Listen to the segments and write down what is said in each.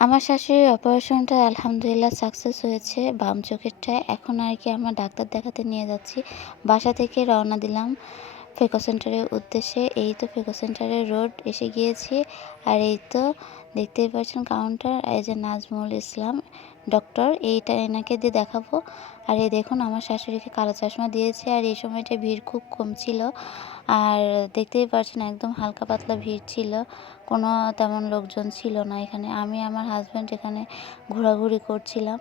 আমার শাশুড়ির অপারেশনটা আলহামদুলিল্লাহ সাকসেস হয়েছে বাম চোখেরটায়। এখন আরকি আমরা ডাক্তার দেখাতে নিয়ে যাচ্ছি। বাসা থেকে রওনা দিলাম ফেকো সেন্টারের উদ্দেশ্যে। এই তো ফেকো সেন্টারের রোড এসে গিয়েছি। আর এই তো দেখতেই পাচ্ছেন কাউন্টার, এই যে নাজমুল ইসলাম ডক্টর, এনাকে দিয়ে দেখাবো। আর এই দেখুন আমার শাশুড়িকে কালো চশমা দিয়েছে। আর এই সময়টা ভিড় খুব কম ছিল। আর দেখতেই পাচ্ছেন একদম হালকা পাতলা ভিড় ছিল। কোনো তেমন লোকজন ছিল না এখানে। আমি আমার হাসব্যান্ড এখানে ঘোরাঘুরি করছিলাম।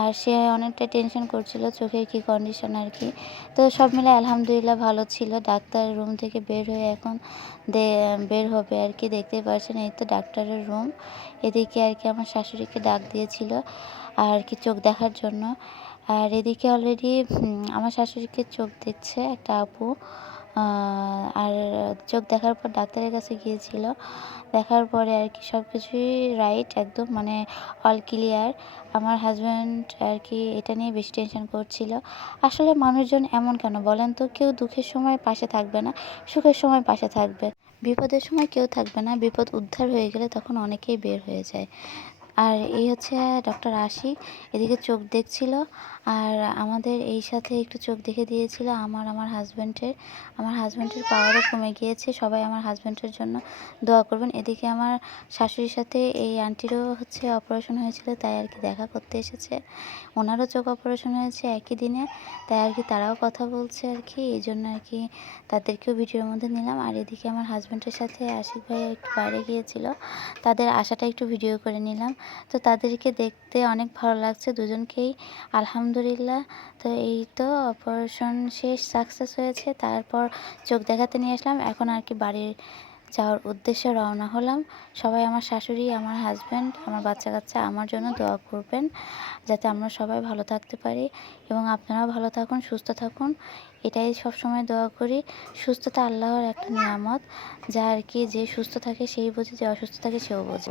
আর সে অনেকটা টেনশন করছিল চোখের কী কন্ডিশন আরকি। তো সব মিলে আলহামদুলিল্লাহ ভালো ছিল। ডাক্তার রুম থেকে বের হয়ে এখন বের হবে আরকি। দেখতেই পাচ্ছেন এই তো ডাক্তারের রুম। এদিকে আরকি আমার শাশুড়িকে ডাক দিয়েছিল আরকি চোখ দেখার জন্য। আর এদিকে অলরেডি আমার শাশুড়িকে চোখ দেখছে একটা আপু। আর চোখ দেখার পর ডাক্তারের কাছে গিয়েছিল। দেখার পরে আরকি সবকিছুই রাইট একদম, মানে অল ক্লিয়ার। আমার হাসব্যান্ড আরকি এটা নিয়ে বেশি টেনশন করছিল। আসলে মানুষজন এমন কেন বলেন তো? কেউ দুঃখের সময় পাশে থাকবে না, সুখের সময় পাশে থাকবে। বিপদের সময় কেউ থাকবে না। বিপদ উদ্ধার হয়ে গেলে তখন অনেকেই বের হয়ে যায়। আর এই হচ্ছে ডক্টর আশিক, এদিকে চোখ দেখছিল। আর আমাদের এই সাথে একটু চোখ দেখে দিয়েছিল আমার হাজব্যান্ডের পাওয়ারও কমে গিয়েছে। সবাই আমার হাজব্যান্ডের জন্য দোয়া করবেন। এদিকে আমার শাশুড়ির সাথে এই আন্টিরও হচ্ছে অপারেশন হয়েছিল, তাই আরকি দেখা করতে এসেছে। ওনারও চোখ অপারেশন হয়েছে একই দিনে, তাই আরকি তারাও কথা বলছে আরকি। এইজন্য আরকি তাদেরকেও ভিডিওর মধ্যে নিলাম। আর এদিকে আমার হাজব্যান্ডের সাথে আশিক ভাইয়া একটু বাইরে গিয়েছিল, তাদের আসাটা একটু ভিডিও করে নিলাম। তো তাদেরকে দেখতে অনেক ভালো লাগছে দুজনকেই আলহামদুলিল্লাহ। তো এই তো অপারেশন শেষ, সাকসেস হয়েছে। তারপর চোখ দেখাতে নিয়ে আসলাম। এখন আরকি বাড়ির যাওয়ার উদ্দেশ্যে রওনা হলাম। সবাই আমার শাশুড়ি, আমার হাসব্যান্ড, আমার বাচ্চা-কাচ্চা আমার জন্য দোয়া করবেন, যাতে আমরা সবাই ভালো থাকতে পারি এবং আপনারাও ভালো থাকুন, সুস্থ থাকুন। এটাই সবসময় দোয়া করি। সুস্থতা আল্লাহর একটা নিয়ামত, যা আরকি যে সুস্থ থাকে সেই বোঝে, যে অসুস্থ থাকে সেও বোঝে।